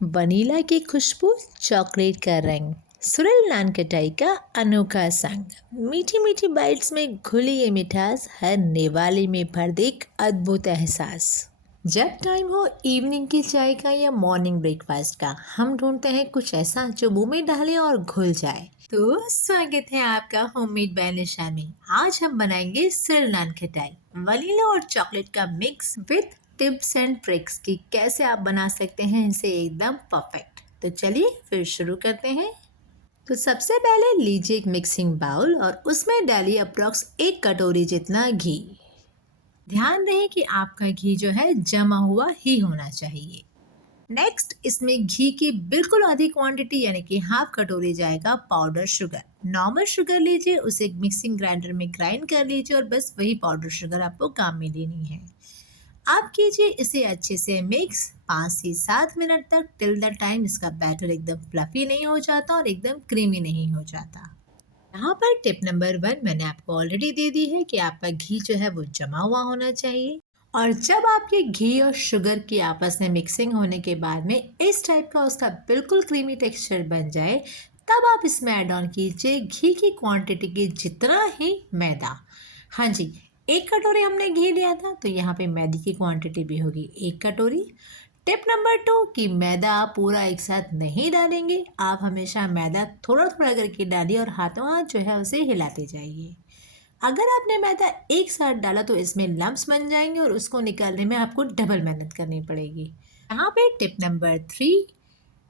Vanilla की खुशबू, chocolate का रंग, सुरेल नान खटाई का अनोखा संग, मीठी मीठी बाइट्स में घुली ये मिठास, हर निवाले में भर दे एक अद्भुत एहसास। जब टाइम हो इवनिंग की चाय का या मॉर्निंग ब्रेकफास्ट का, हम ढूंढते हैं कुछ ऐसा जो मुंह में डालें और घुल जाए। तो स्वागत है आपका होममेड बाय निशा में। आज हम बनाएंगे सुरेल नान खटाई, वनीला और चॉकलेट का mix with tips and tricks की कैसे आप बना सकते हैं इसे एकदम परफेक्ट। तो चलिए फिर शुरू करते हैं। तो सबसे पहले लीजिए एक मिक्सिंग बाउल और उसमें डालिए अप्रॉक्स 1 कटोरी जितना घी। ध्यान रहे कि आपका घी जो है जमा हुआ ही होना चाहिए। नेक्स्ट इसमें घी की बिल्कुल आधी क्वांटिटी यानी कि हाफ कटोरी जाएगा पाउडर शुगर। नॉर्मल शुगर लीजिए, उसे एक मिक्सिंग ग्राइंडर में ग्राइंड कर लीजिए और बस वही पाउडर शुगर आपको काम में लेनी है। आप कीजिए इसे अच्छे से मिक्स 5 से 7 मिनट तक, टिल द टाइम इसका बैटर एकदम फ्लफी नहीं हो जाता और एकदम क्रीमी नहीं हो जाता। यहाँ पर टिप नंबर 1 मैंने आपको ऑलरेडी दे दी है कि आपका घी जो है वो जमा हुआ होना चाहिए। और जब आपके घी और शुगर की आपस में मिक्सिंग होने के बाद में इस टाइप का उसका बिल्कुल क्रीमी टेक्सचर बन जाए, तब आप इसमें ऐड ऑन कीजिए घी की क्वांटिटी के जितना ही मैदा। हाँ जी, 1 कटोरी हमने घी लिया था तो यहाँ पे मैदे की क्वांटिटी भी होगी 1 कटोरी। टिप नंबर 2 कि मैदा आप पूरा एक साथ नहीं डालेंगे, आप हमेशा मैदा थोड़ा थोड़ा करके डालिए और हाथों हाथ जो है उसे हिलाते जाइए। अगर आपने मैदा एक साथ डाला तो इसमें लम्प्स बन जाएंगे और उसको निकालने में आपको डबल मेहनत करनी पड़ेगी। यहाँ पे टिप नंबर 3,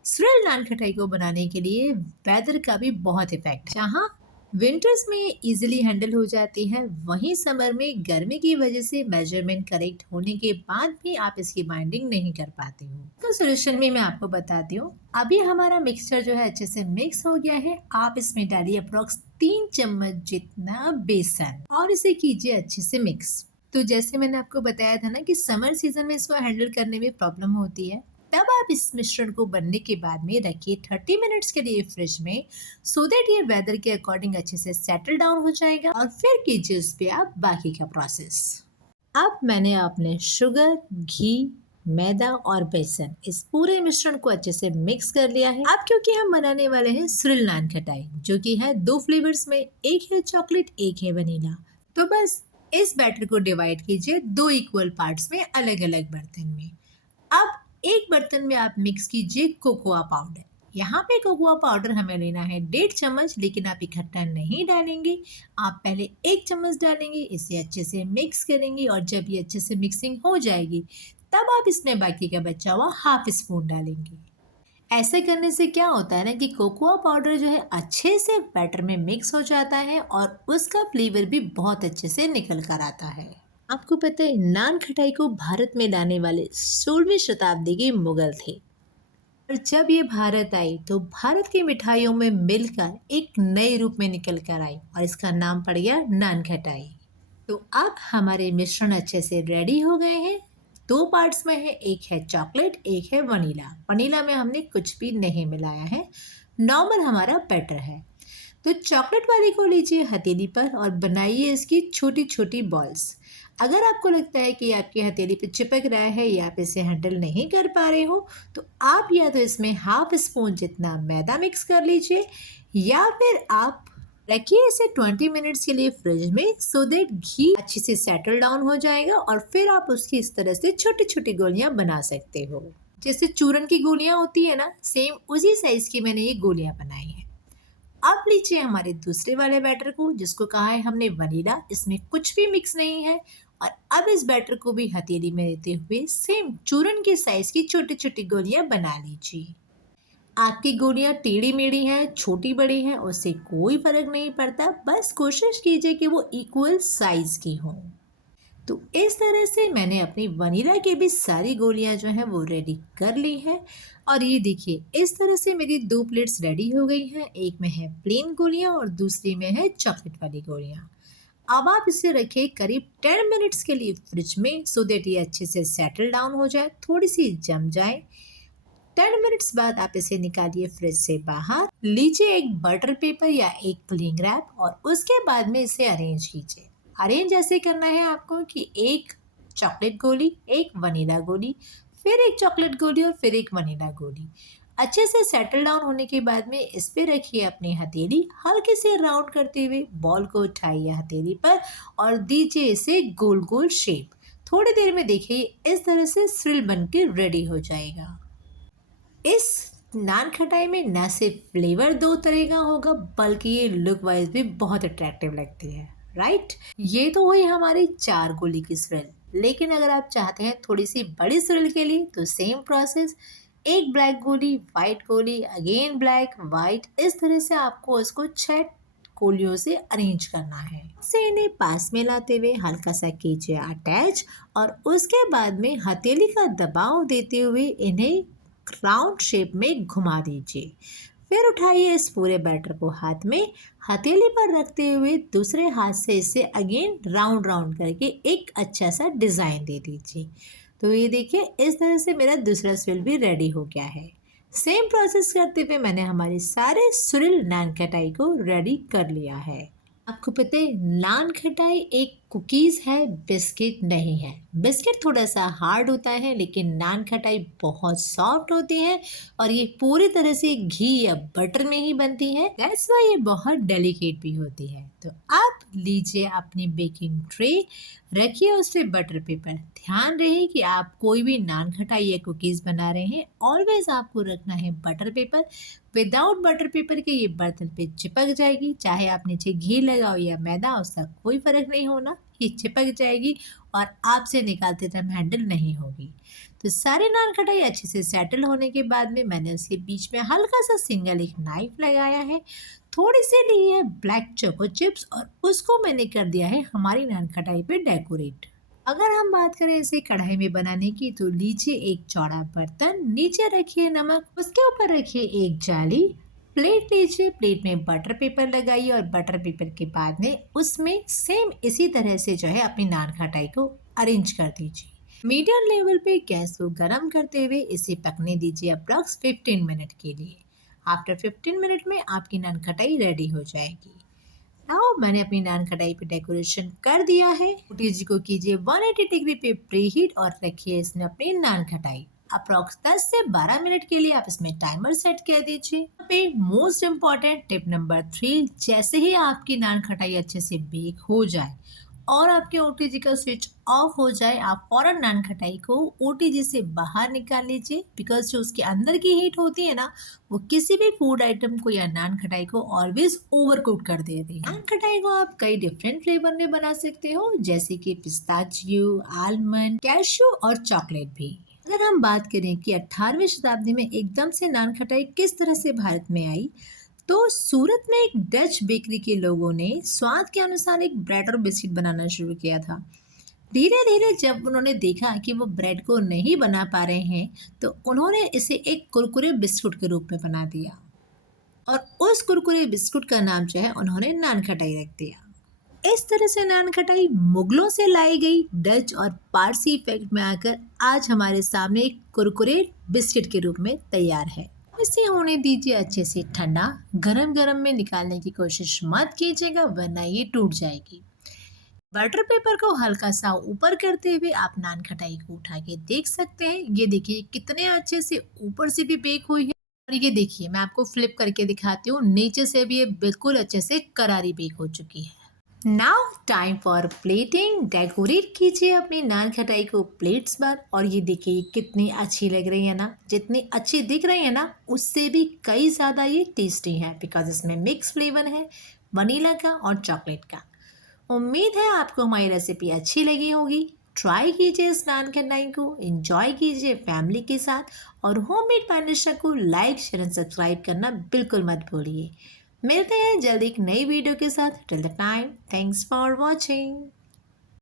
सुरेल नान खटाई को बनाने के लिए वेदर का भी बहुत इफेक्ट। जहाँ विंटर्स में इजीली हैंडल हो जाती है, वहीं समर में गर्मी की वजह से मेजरमेंट करेक्ट होने के बाद भी आप इसकी बाइंडिंग नहीं कर पाते हो। तो सोल्यूशन में मैं आपको बताती हूँ। अभी हमारा मिक्सचर जो है अच्छे से मिक्स हो गया है। आप इसमें डालिए अप्रोक्स 3 चम्मच जितना बेसन और इसे कीजिए अच्छे से मिक्स। तो जैसे मैंने आपको बताया था ना कि समर सीजन में इसको हैंडल करने में प्रॉब्लम होती है, तब आप इस मिश्रण को बनने के बाद में रखिए 30 मिनट्स के लिए फ्रिज में, सो दैट ये वेदर के अकॉर्डिंग अच्छे से सेटल डाउन हो जाएगा और फिर कीजिए उस पे आप बाकी का प्रोसेस। अब मैंने अपने शुगर, घी, मैदा और बेसन इस पूरे मिश्रण को अच्छे से मिक्स कर लिया है। अब क्योंकि हम बनाने वाले हैं सुरेल नान खटाई, जो कि है 2 फ्लेवर्स में, एक है चॉकलेट एक है वनीला, तो बस इस बैटर को डिवाइड कीजिए 2 इक्वल पार्ट्स में अलग अलग बर्तन में। अब एक बर्तन में आप मिक्स कीजिए कोकोआ पाउडर। यहाँ पे कोकोआ पाउडर हमें लेना है 1.5 चम्मच, लेकिन आप इकट्ठा नहीं डालेंगे, आप पहले 1 चम्मच डालेंगे, इसे अच्छे से मिक्स करेंगे और जब ये अच्छे से मिक्सिंग हो जाएगी तब आप इसमें बाकी का बचा हुआ हाफ स्पून डालेंगे। ऐसे करने से क्या होता है ना कि कोकोआ पाउडर जो है अच्छे से बैटर में मिक्स हो जाता है और उसका फ्लेवर भी बहुत अच्छे से निकल कर आता है। आपको पता है नान खटाई को भारत में लाने वाले 16वीं शताब्दी के मुगल थे, और जब ये भारत आई तो भारत की मिठाइयों में मिलकर एक नए रूप में निकल कर आई और इसका नाम पड़ गया नान खटाई। तो अब हमारे मिश्रण अच्छे से रेडी हो गए हैं। 2 पार्ट्स में है, एक है चॉकलेट एक है वनीला। वनीला में हमने कुछ भी नहीं मिलाया है, नॉर्मल हमारा बैटर है। तो चॉकलेट वाली को लीजिए हथेली पर और बनाइए इसकी छोटी छोटी बॉल्स। अगर आपको लगता है कि आपकी हथेली पे चिपक रहा है या आप इसे हैंडल नहीं कर पा रहे हो, तो आप या तो इसमें हाफ स्पून जितना मैदा मिक्स कर लीजिए या फिर आप रखिए इसे 20 मिनट्स के लिए फ्रिज में, सो दैट घी अच्छे से सेटल डाउन हो जाएगा और फिर आप उसकी इस तरह से छोटी छोटी गोलियां बना सकते हो। जैसे चूरन की गोलियां होती है ना, सेम उसी साइज की मैंने ये गोलियां बनाई हैं। अब लीजिए हमारे दूसरे वाले बैटर को, जिसको कहा है हमने वनीला, इसमें कुछ भी मिक्स नहीं है, और अब इस बैटर को भी हथेली में लेते हुए सेम चूरन के साइज की छोटी छोटी गोलियां बना लीजिए। आपकी गोलियां टेढ़ी मेढ़ी हैं, छोटी बड़ी हैं, उससे कोई फर्क नहीं पड़ता, बस कोशिश कीजिए कि वो इक्वल साइज की हों। तो इस तरह से मैंने अपनी वनीला की भी सारी गोलियां जो हैं वो रेडी कर ली हैं। और ये देखिए इस तरह से मेरी 2 प्लेट्स रेडी हो गई हैं। एक में है प्लेन गोलियां और दूसरी में है चॉकलेट वाली गोलियां। अब आप इसे रखिए करीब 10 मिनट्स के लिए फ्रिज में, सो दैट ये अच्छे से सेटल डाउन हो जाए, थोड़ी सी जम जाए। 10 मिनट्स बाद आप इसे निकालिए फ्रिज से बाहर, लीजिए एक बटर पेपर या एक क्लिंग रैप और उसके बाद में इसे अरेंज कीजिए। अरेंज ऐसे करना है आपको कि एक चॉकलेट गोली, एक वनीला गोली, फिर एक चॉकलेट गोली और फिर एक वनीला गोली। अच्छे से सेटल डाउन होने के बाद में इस पे रखिए अपनी हथेली, हल्के से राउंड करते हुए बॉल को उठाइए हथेली पर और दीजिए इसे गोल गोल शेप। थोड़ी देर में देखिए इस तरह से स्रिल बन के रेडी हो जाएगा। इस नान खटाई में न सिर्फ फ्लेवर दो तरह का होगा बल्कि ये लुक वाइज भी बहुत अट्रैक्टिव लगती है, राइट। ये तो हुई हमारी 4 गोली की स्रिल, लेकिन अगर आप चाहते हैं थोड़ी सी बड़ी स्रिल के लिए तो सेम प्रोसेस, एक ब्लैक गोली, वाइट गोली, अगेन ब्लैक, वाइट, इस तरह से आपको इसको 6 गोलियों से अरेंज करना है। से इन्हें पास में लाते हुए हल्का सा कीजिए अटैच और उसके बाद में हथेली का दबाव देते हुए इन्हें राउंड शेप में घुमा दीजिए। फिर उठाइए इस पूरे बैटर को हाथ में, हथेली पर रखते हुए दूसरे हाथ से इसे अगेन राउंड राउंड करके एक अच्छा सा डिज़ाइन दे दीजिए। तो ये देखिए इस तरह से मेरा दूसरा स्विल भी रेडी हो गया है। सेम प्रोसेस करते हुए मैंने हमारे सारे सुरिल नान खटाई को रेडी कर लिया है। आपको पता है नान खटाई एक कुकीज़ है, बिस्किट नहीं है। बिस्किट थोड़ा सा हार्ड होता है लेकिन नान खटाई बहुत सॉफ्ट होती है और ये पूरी तरह से घी या बटर में ही बनती है। दैट्स वाई ये बहुत डेलिकेट भी होती है। तो आप लीजिए अपनी बेकिंग ट्रे, रखिए उस पर बटर पेपर। ध्यान रहे कि आप कोई भी नान खटाई या कुकीज़ बना रहे हैं ऑलवेज आपको रखना है butter paper. Without butter paper के ये बर्तन पे चिपक जाएगी, चाहे आप नीचे घी लगाओ या मैदा, उसका कोई फर्क नहीं होना, ये चिपक जाएगी और आपसे निकालते टाइम हैंडल नहीं होगी। तो सारे नान खटाई अच्छे से सेटल होने के बाद में मैंने उसके बीच में हल्का सा सिंगल एक नाइफ लगाया है, थोड़ी सी ली है ब्लैक चोको चिप्स और उसको मैंने कर दिया है हमारी नान खटाई पे डेकोरेट। अगर हम बात करें इसे कढ़ाई में बनाने की तो लीजिए एक चौड़ा बर्तन, नीचे रखिए नमक, उसके ऊपर रखिए एक जाली, प्लेट लीजिए, प्लेट में बटर पेपर लगाइए और बटर पेपर के बाद में उसमें सेम इसी तरह से जो है अपनी नान खटाई को अरेंज कर दीजिए। मीडियम लेवल पे गैस को गर्म करते हुए इसे पकने दीजिए अप्रॉक्स 15 मिनट के लिए। आफ्टर 15 मिनट में आपकी नान खटाई रेडी हो जाएगी। नाउ मैंने अपनी नान कढ़ाई पे डेकोरेशन कर दिया है। ओटीजी को कीजिए 180 डिग्री पे प्रीहीट और रखिए इसमें अपनी नान खटाई। अप्रॉक्स 10 से 12 मिनट के लिए आप इसमें टाइमर सेट कर दीजिए। यहाँ पे मोस्ट इम्पॉर्टेंट टिप नंबर 3, जैसे ही आपकी नान खटाई अच्छे से बेक हो जाए और आपके ओटीजी का स्विच ऑफ हो जाए, आप फौरन नान खटाई को ओटीजी से बाहर निकाल लीजिए, बिकॉज जो उसके अंदर की हीट होती है ना, वो किसी भी फूड आइटम को या नान खटाई को ऑलवेज ओवर कुक कर देती है। नान खटाई को आप कई डिफरेंट फ्लेवर में बना सकते हो, जैसे कि पिस्ताचियो, आलमंड, कैश्यू और चॉकलेट भी। अगर हम बात करें कि 18वीं शताब्दी में एकदम से नान खटाई किस तरह से भारत में आई, तो सूरत में एक डच बेकरी के लोगों ने स्वाद के अनुसार एक ब्रेड और बिस्किट बनाना शुरू किया था। धीरे धीरे जब उन्होंने देखा कि वो ब्रेड को नहीं बना पा रहे हैं तो उन्होंने इसे एक कुरकुरे बिस्कुट के रूप में बना दिया और उस कुरकुरे बिस्कुट का नाम जो है उन्होंने नान खटाई रख दिया। इस तरह से नान खटाई मुगलों से लाई गई डच और पारसी इफेक्ट में आकर आज हमारे सामने एक कुरकुरे बिस्किट के रूप में तैयार है। इसे होने दीजिए अच्छे से ठंडा, गरम गरम में निकालने की कोशिश मत कीजिएगा वरना ये टूट जाएगी। बटर पेपर को हल्का सा ऊपर करते हुए आप नान खटाई को उठा के देख सकते हैं। ये देखिए कितने अच्छे से ऊपर से भी बेक हुई है और ये देखिए मैं आपको फ्लिप करके दिखाती हूँ, नीचे से भी ये बिल्कुल अच्छे से करारी बेक हो चुकी है। Now time for plating. Decorate कीजिए अपनी नान खटाई को प्लेट्स पर और ये देखिए कितनी अच्छी लग रही है ना, जितनी अच्छी दिख रही है ना उससे भी कई ज़्यादा ये टेस्टी है, बिकॉज इसमें मिक्स फ्लेवर है वनीला का और चॉकलेट का। उम्मीद है आपको हमारी रेसिपी अच्छी लगी होगी। ट्राई कीजिए इस नान खटाई को, एंजॉय कीजिए फैमिली के साथ और होममेड पांडिशा को लाइक, शेयर एंड सब्सक्राइब करना बिल्कुल मत भूलिए। मिलते हैं जल्दी एक नई वीडियो के साथ। Till the time, thanks for watching.